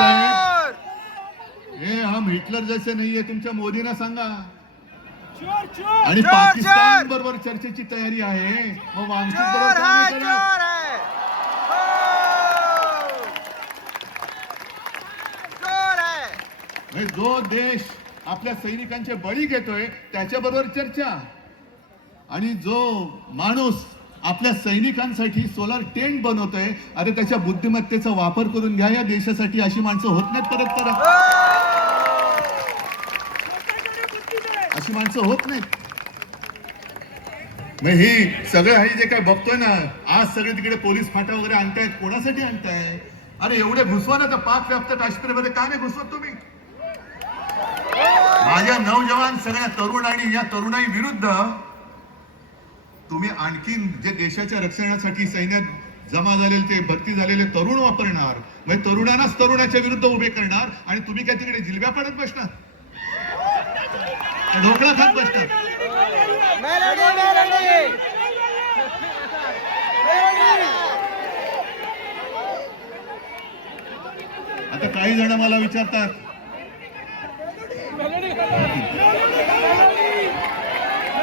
साहेब, हे हम हिटलर जैसे नाहीये, तुमच्या मोदींना सांगा. आणि पाकिस्तान बरोबर चर्चेची तयारी आहे, मग वांगचूक बरोबर काय करा. जो देश आपल्या सैनिकांचे बळी घेतोय त्याच्याबरोबर चर्चा, आणि जो माणूस आपल्या सैनिकांसाठी सोलार टेंट बनवतोय, अरे त्याच्या बुद्धिमत्तेचा वापर करून घ्या या देशासाठी. अशी माणसं होत नाहीत परत परत, अशी माणसं होत नाहीत. मग ही सगळं हे जे काय बघतोय ना, आज सगळे तिकडे पोलीस फाटा वगैरे आणतायत, कोणासाठी आणताय? अरे एवढे घुसवा ना, तर पाक व्याप्त काश्मीरमध्ये का नाही घुसवत तुम्ही? माझ्या नौजवान सगळ्या तरुण आणि या तरुणाई विरुद्ध तुम्ही आणखीन जे देशाच्या रक्षणासाठी सैन्यात जमा झालेले ते भरती झालेले तरुण वापरणार, म्हणजे तरुणांनाच तरुणाच्या विरुद्ध उभे करणार, आणि तुम्ही काय तिकडे जिलब्या पडत बसणार, ढोकळा खात बसणार. आता काही जण मला विचारतात